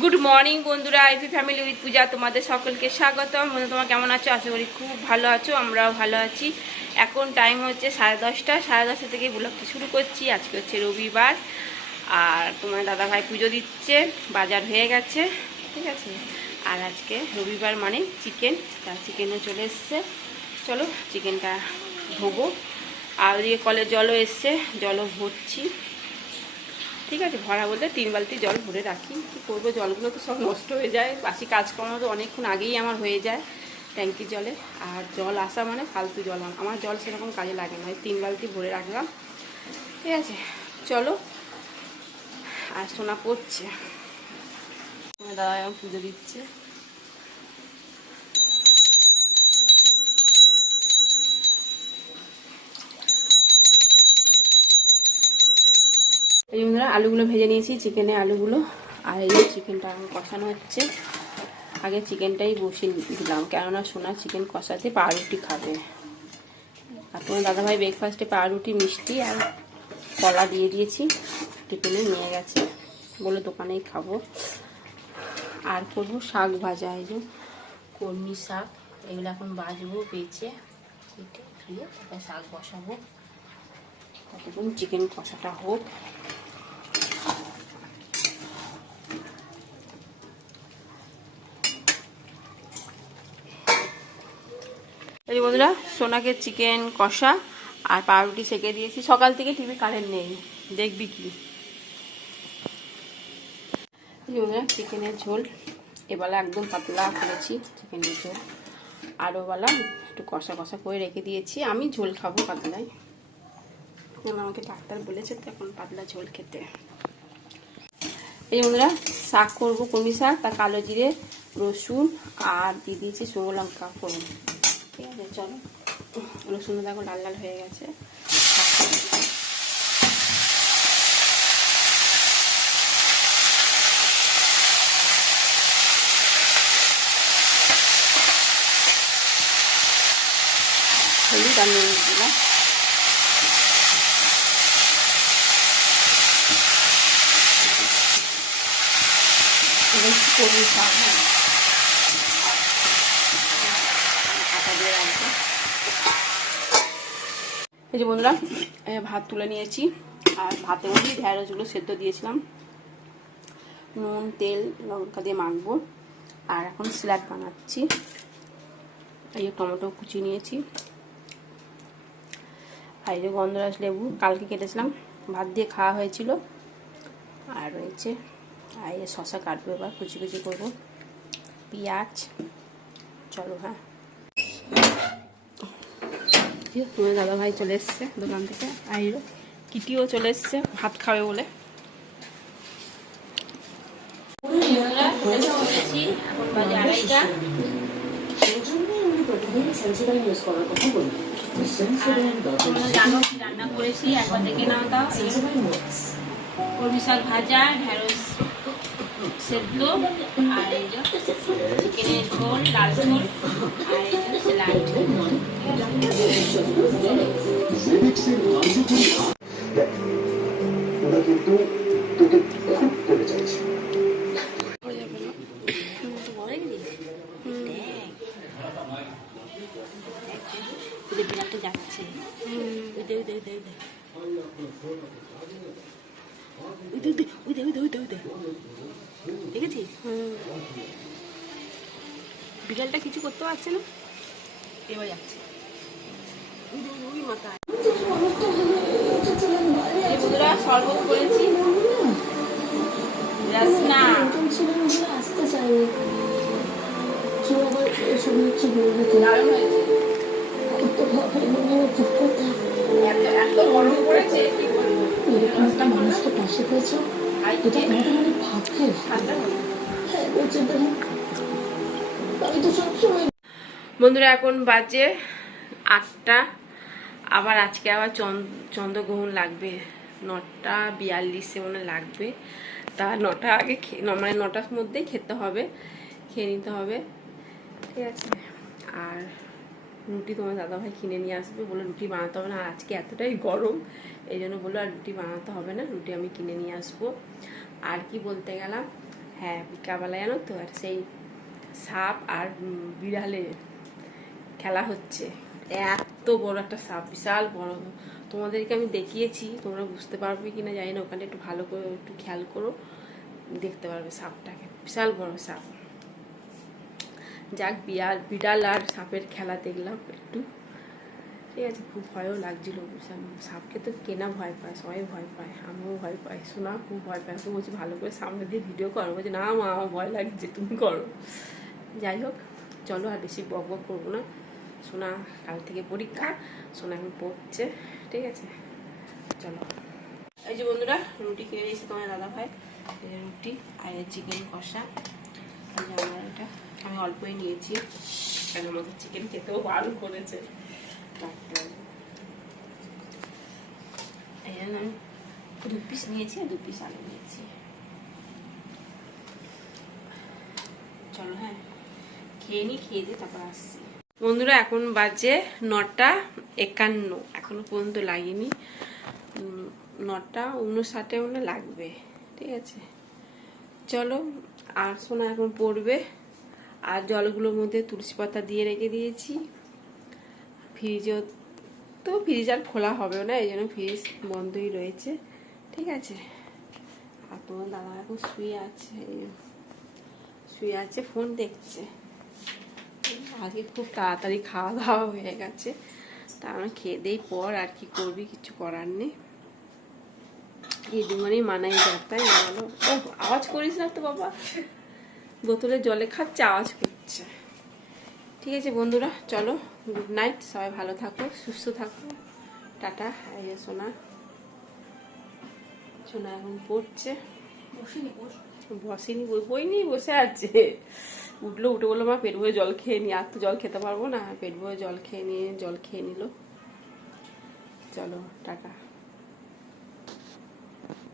Good morning বন্ধুরা, IP family with পূজা তোমাদের সকলকে স্বাগতম। বন্ধু তোমরা কেমন আছো? আশা করি খুব ভালো আছো, আমরাও ভালো আছি। এখন টাইম হচ্ছে 10:30। 10:30 থেকে ব্লগটি শুরু করছি। আজকে হচ্ছে রবিবার, আর তোমার দাদাভাই পুজো দিচ্ছে, বাজার হয়ে গেছে, ঠিক আছে। আর আজকে রবিবার মানে চিকেন, তার চিকেনও চলে এসছে। চলো চিকেনটা ধোবো। আর ওদিকে কলের জলও এসছে, জলও ভরছি, ঠিক আছে। ভরা বলতে 3 বালতি জল ভরে রাখি। কী করবো, জলগুলো তো সব নষ্ট হয়ে যায়, বাসি কাজকর্ম তো অনেকক্ষণ আগেই আমার হয়ে যায় ট্যাঙ্কির জলে। আর জল আসা মানে ফালতু জল, আমার জল সেরকম কাজে লাগে না। 3 বালতি ভরে রাখলাম, ঠিক আছে। চলো, আর সোনা পড়ছে, আমার দাদা এখন পুজো দিচ্ছে। এই বন্ধুরা আলুগুলো ভেজে নিয়েছি, চিকেনে আলুগুলো। আর এই চিকেনটা এখন কষানো হচ্ছে। আগে চিকেনটাই বসিয়ে দিলাম, কেননা সোনা চিকেন কষাতে পাউরুটি খাবে। আর তোমার দাদাভাই ব্রেকফাস্টে পাউরুটি, মিষ্টি আর কলা দিয়ে দিয়েছি, টিফিনে নিয়ে গেছে, বলে দোকানেই খাবো। আর করবো শাক ভাজা, এই যে কলমি শাক, এগুলো এখন বাজবো, বেছে কেটে ধুয়ে তারপর শাক বসাবো। ততক্ষণ চিকেন কষাটা হোক। এই বন্ধুরা, সোনাকে চিকেন কষা আর পাউরুটি সেঁকে দিয়েছি। সকাল থেকে টিভি কারেন্ট নেই, দেখবি কি। এই বন্ধুরা, চিকেনের ঝোল এবেলা একদম পাতলা করেছি চিকেনের ঝোল। আর ওবেলা একটু কষা কষা করে রেখে দিয়েছি। আমি ঝোল খাবো পাতলাই, আমাকে ডাক্তার বলেছে তো এখন পাতলা ঝোল খেতে। এই বন্ধুরা, শাক করবো কলমি শাক, তার কালো জিরে, রসুন আর দিয়ে দিয়েছি শুকনো লঙ্কা ফোড়ন, ঠিক আছে। চলো, রসুন দেখো লাল লাল হয়ে গেছে। হলুদ আর নুন দিলাম। কলমি শাক আটা দিয়ে রাখবো। এই যে বন্ধুরা, ভাত তুলে নিয়েছি, আর ভাতের মধ্যে ঢেঁড়সগুলো সেদ্ধ দিয়েছিলাম, নুন তেল লঙ্কা দিয়ে মাখবো। আর এখন স্যালাড বানাচ্ছি। এই যে টমেটো কুচি নিয়েছি, আর এই যে গন্ধরাজ লেবু কালকে কেটেছিলাম, ভাত দিয়ে খাওয়া হয়েছিল। আর রয়েছে, আর এই শশা কাটবো, এবার কুচি কুচি করবো, পেঁয়াজ। চলো, হ্যাঁ। তোমার দাদাভাই চলে এসছে দোকান থেকে, আর কিটিও চলে এসছে ভাত খাবে বলে। এখন বাজে 2:30। জানো কি রান্না করেছি, একবার দেখে নাও। তাও কলমি শাক ভাজা, ঢেঁড়স সেদ্ধ, আর এই যে চিকেনের ঝোল, লাল ঝোল, আর এই যে স্যালাড। বিড়ালটা যাচ্ছে, দেখেছিস? বিড়ালটা কিছু করতে পারছে না, এবার যাচ্ছে মাথায়। বন্ধুরা, শরবত করেছি, রসনা। দারুণ হয়েছে, এত গরম পড়েছে, কি বলবো। মানুষকে পাশে পেয়েছো, এটা আমাদের অনেক ভাগ্যের। বন্ধুরা, এখন বাজে 8টা। আবার আজকে আবার চন্দ্রগ্রহণ লাগবে, 9:42 মনে লাগবে। তা 9টা আগে মানে 9টার মধ্যেই খেতে হবে, খেয়ে নিতে হবে, ঠিক আছে। আর রুটি তোমার দাদাভাই কিনে নিয়ে আসবে, বলে রুটি বানাতে হবে না, আর আজকে এতটাই গরম, এই জন্য বললো আর রুটি বানাতে হবে না, রুটি আমি কিনে নিয়ে আসবো। আর কি বলতে গেলাম, হ্যাঁ বিকালবেলা জানো তো, আর সেই সাপ আর বিড়ালের খেলা হচ্ছে। এত বড় একটা সাপ, বিশাল বড়। তোমাদেরকে আমি দেখিয়েছি, তোমরা বুঝতে পারবে কিনা জানি না, ওখানে একটু ভালো করে একটু খেয়াল করো, দেখতে পারবে সাপটাকে, বিশাল বড় সাপ। যাক বিড়াল আর সাপের খেলা দেখলাম একটু, ঠিক আছে। খুব ভয়ও লাগছিল, সাপকে তো কেনা ভয় পায়, সবাই ভয় পায়, আমিও ভয় পাই, সোনা খুব ভয় পায়। তো বলছি ভালো করে সামনে দিয়ে ভিডিও করো, বলছি না মা আমার ভয় লাগছে, তুমি করো। যাই হোক চলো, আর বেশি বক বক করবো না। সোনা কাল থেকে পরীক্ষা, সোনা এখন পড়ছে, ঠিক আছে। চলো, এই যে বন্ধুরা রুটি খেয়ে এসে তোমার দাদা ভাই, রুটি আর চিকেন কষা। এই যে আমার এটা আমি অল্পই নিয়েছি, কেন আমাদের চিকেন খেতেও ভালো করেছে। এই জন্য আমি 2 পিস নিয়েছি আর 2 পিস আলু নিয়েছি। চলো হ্যাঁ খেয়ে নিই, খেয়ে দিয়ে তারপর আসছি। বন্ধুরা এখন বাজে 9:51, এখনো পর্যন্ত লাগেনি। 9:59 মনে লাগবে, ঠিক আছে। চলো, আর সোনা এখন পড়বে। আর জলগুলোর মধ্যে তুলসী পাতা দিয়ে রেখে দিয়েছি। ফ্রিজও তো, ফ্রিজ আর খোলা হবে না, এই জন্য ফ্রিজ বন্ধই রয়েছে, ঠিক আছে। আর তোমার দাদা এখন শুয়ে আছে ফোন দেখছে। আজকে খুব তাড়াতাড়ি খাওয়া দাওয়া হয়ে গেছে, তার খেয়ে দেই পর আর কি করবি, কিছু করার নেই। এই দুমানেই মানাই যাতাই বলো। ও আওয়াজ করিস না তো বাবা, বোতলে জলে খাচ্ছে, আওয়াজ করছে। ঠিক আছে বন্ধুরা, চলো গুড নাইট, সবাই ভালো থাকো, সুস্থ থাকো, টাটা। এই সোনা, সোনা এখন পড়ছে, বসেনি, বই নিয়ে বসে আছে। উঠে বললো মা পেট ভরে জল খেয়ে নি, আর তো জল খেতে পারবো না, পেট ভরে জল খেয়ে নিল। চলো টাটা।